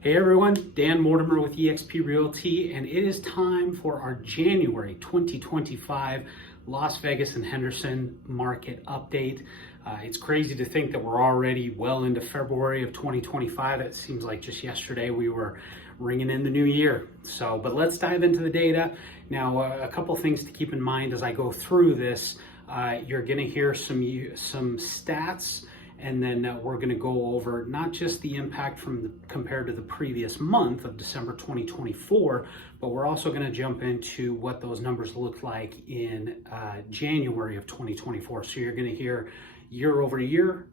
Hey everyone, Dan Mortimer with eXp Realty, and it is time for our January 2025 Las Vegas and Henderson market update. It's crazy to think that we're already well into February of 2025. It seems like just yesterday we were ringing in the new year. But let's dive into the data. Now, a couple things to keep in mind as I go through this. You're going to hear some stats, and then we're going to go over not just the impact compared to the previous month of December 2024, but we're also going to jump into what those numbers look like in January of 2024. So you're going to hear year over year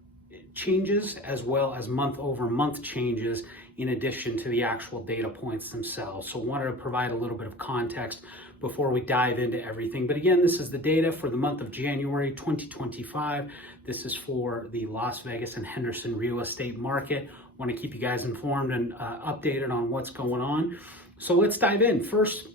changes as well as month over month changes in addition to the actual data points themselves. So wanted to provide a little bit of context before we dive into everything. But again, this is the data for the month of January 2025. This is for the Las Vegas and Henderson real estate market. Want to keep you guys informed and updated on what's going on. So let's dive in. First,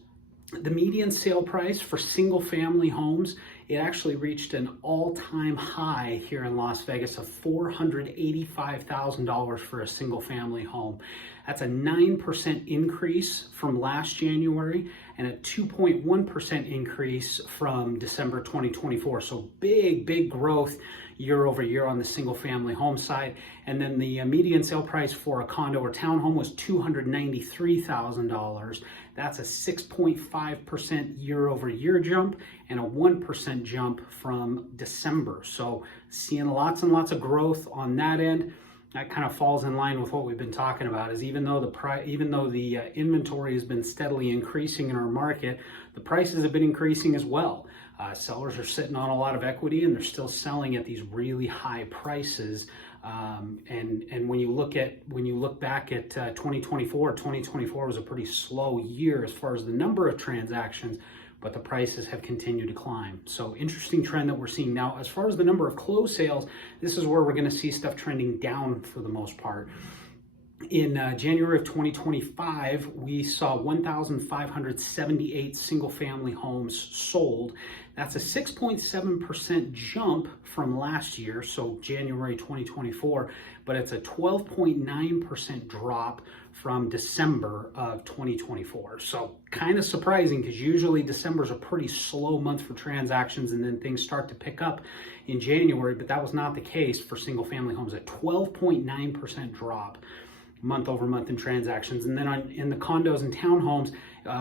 the median sale price for single family homes, it actually reached an all-time high here in Las Vegas of $485,000 for a single family home. That's a 9% increase from last January and a 2.1% increase from December 2024. So big growth year over year on the single family home side. And then the median sale price for a condo or townhome was $293,000. That's a 6.5% year over year jump and a 1% jump from December. So seeing lots and lots of growth on that end. That kind of falls in line with what we've been talking about, is even though the inventory has been steadily increasing in our market, the prices have been increasing as well. Sellers are sitting on a lot of equity and they're still selling at these really high prices. And when you look back at 2024 was a pretty slow year as far as the number of transactions, but the prices have continued to climb. So interesting trend that we're seeing now. As far as the number of closed sales, this is where we're going to see stuff trending down for the most part. In January of 2025, we saw 1,578 single-family homes sold. That's a 6.7% jump from last year, so January 2024, but it's a 12.9% drop from December of 2024. So kind of surprising, because usually December is a pretty slow month for transactions and then things start to pick up in January, but that was not the case for single-family homes. A 12.9% drop month over month in transactions. And then in the condos and townhomes,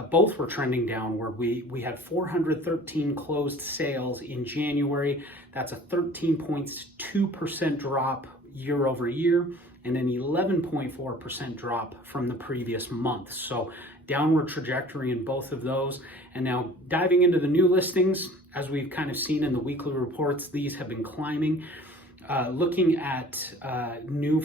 both were trending downward. We had 413 closed sales in January. That's a 13.2% drop year over year and an 11.4% drop from the previous month. So downward trajectory in both of those. And now diving into the new listings, as we've kind of seen in the weekly reports, these have been climbing. Looking at new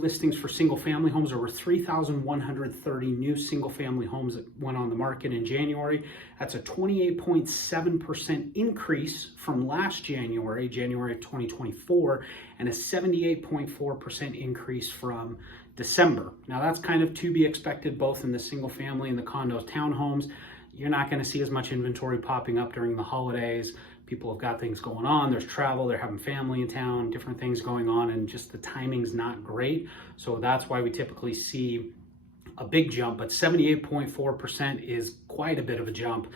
listings for single-family homes, there were 3,130 new single-family homes that went on the market in January. That's a 28.7% increase from last January of 2024, and a 78.4% increase from December. Now that's kind of to be expected both in the single-family and the condos, townhomes. You're not going to see as much inventory popping up during the holidays. People have got things going on, there's travel, they're having family in town, different things going on, and just the timing's not great. So that's why we typically see a big jump, but 78.4% is quite a bit of a jump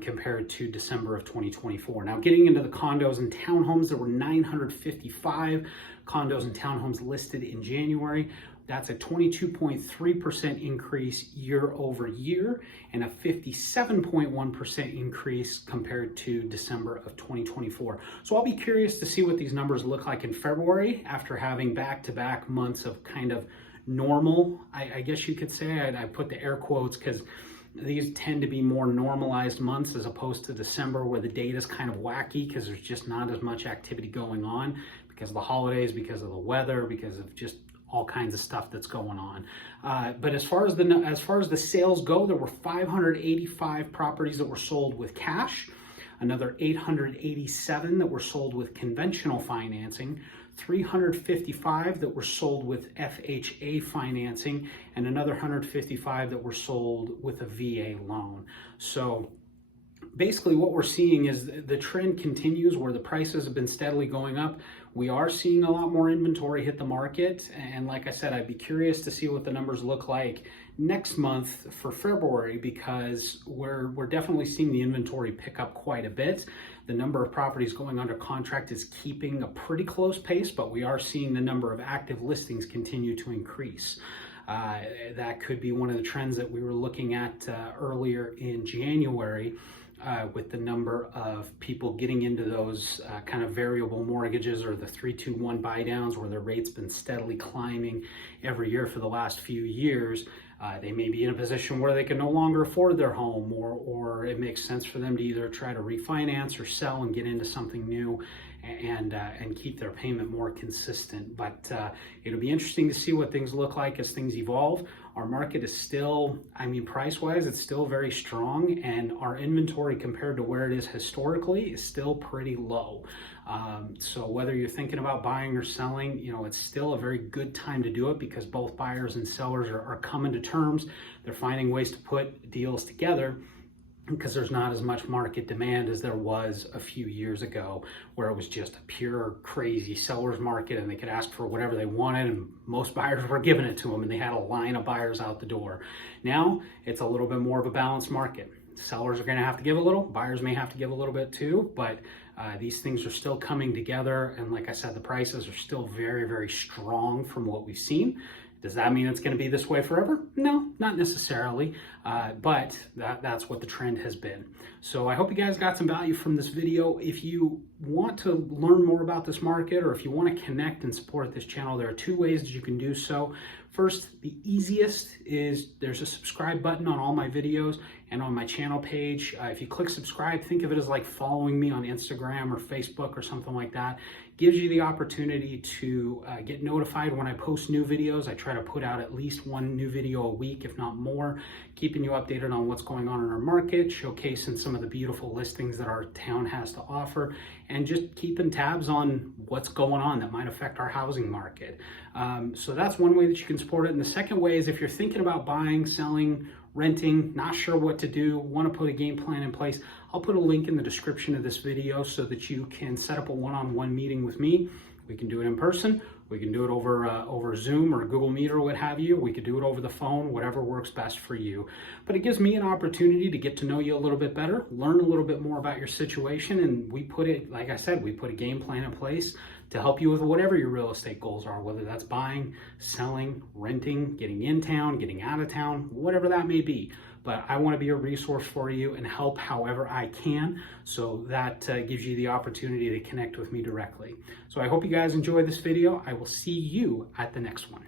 compared to December of 2024. Now getting into the condos and townhomes, there were 955 condos and townhomes listed in January. That's a 22.3% increase year over year and a 57.1% increase compared to December of 2024. So I'll be curious to see what these numbers look like in February after having back-to-back months of kind of normal, I guess you could say. I put the air quotes because these tend to be more normalized months as opposed to December, where the data is kind of wacky because there's just not as much activity going on because of the holidays, because of the weather, because of just all kinds of stuff that's going on. But as far as the sales go, there were 585 properties that were sold with cash, another 887 that were sold with conventional financing, 355 that were sold with FHA financing, and another 155 that were sold with a VA loan. So basically what we're seeing is the trend continues where the prices have been steadily going up. We are seeing a lot more inventory hit the market. And like I said, I'd be curious to see what the numbers look like next month for February, because we're definitely seeing the inventory pick up quite a bit. The number of properties going under contract is keeping a pretty close pace, but we are seeing the number of active listings continue to increase. That could be one of the trends that we were looking at earlier in January, with the number of people getting into those kind of variable mortgages, or the 3-2-1 buy downs, where their rate's been steadily climbing every year for the last few years. They may be in a position where they can no longer afford their home, or it makes sense for them to either try to refinance or sell and get into something new and keep their payment more consistent. But it'll be interesting to see what things look like as things evolve. Our market is still, I mean, price-wise, it's still very strong, and our inventory compared to where it is historically is still pretty low. So whether you're thinking about buying or selling, you know, it's still a very good time to do it, because both buyers and sellers are coming to terms. They're finding ways to put deals together, because there's not as much market demand as there was a few years ago, where it was just a pure crazy seller's market and they could ask for whatever they wanted and most buyers were giving it to them and they had a line of buyers out the door. Now it's a little bit more of a balanced market. Sellers are going to have to give a little, buyers may have to give a little bit too, but these things are still coming together. And like I said, the prices are still very, very strong from what we've seen. Does that mean it's going to be this way forever? No, not necessarily, but that's what the trend has been. So I hope you guys got some value from this video. If you want to learn more about this market, or if you want to connect and support this channel, there are two ways that you can do so. First, the easiest is there's a subscribe button on all my videos and on my channel page. If you click subscribe, think of it as like following me on Instagram or Facebook or something like that. Gives you the opportunity to get notified when I post new videos. I try to put out at least one new video a week, if not more, keeping you updated on what's going on in our market, showcasing some of the beautiful listings that our town has to offer, and just keeping tabs on what's going on that might affect our housing market. So that's one way that you can support it. And the second way is if you're thinking about buying, selling, renting, not sure what to do, want to put a game plan in place, I'll put a link in the description of this video so that you can set up a one-on-one meeting with me. We can do it in person, we can do it over Zoom or Google Meet or what have you. We could do it over the phone, whatever works best for you. But it gives me an opportunity to get to know you a little bit better, learn a little bit more about your situation, and we put it, like I said, we put a game plan in place to help you with whatever your real estate goals are, whether that's buying, selling, renting, getting in town, getting out of town, whatever that may be. But I want to be a resource for you and help however I can. So that gives you the opportunity to connect with me directly. So I hope you guys enjoyed this video. I will see you at the next one.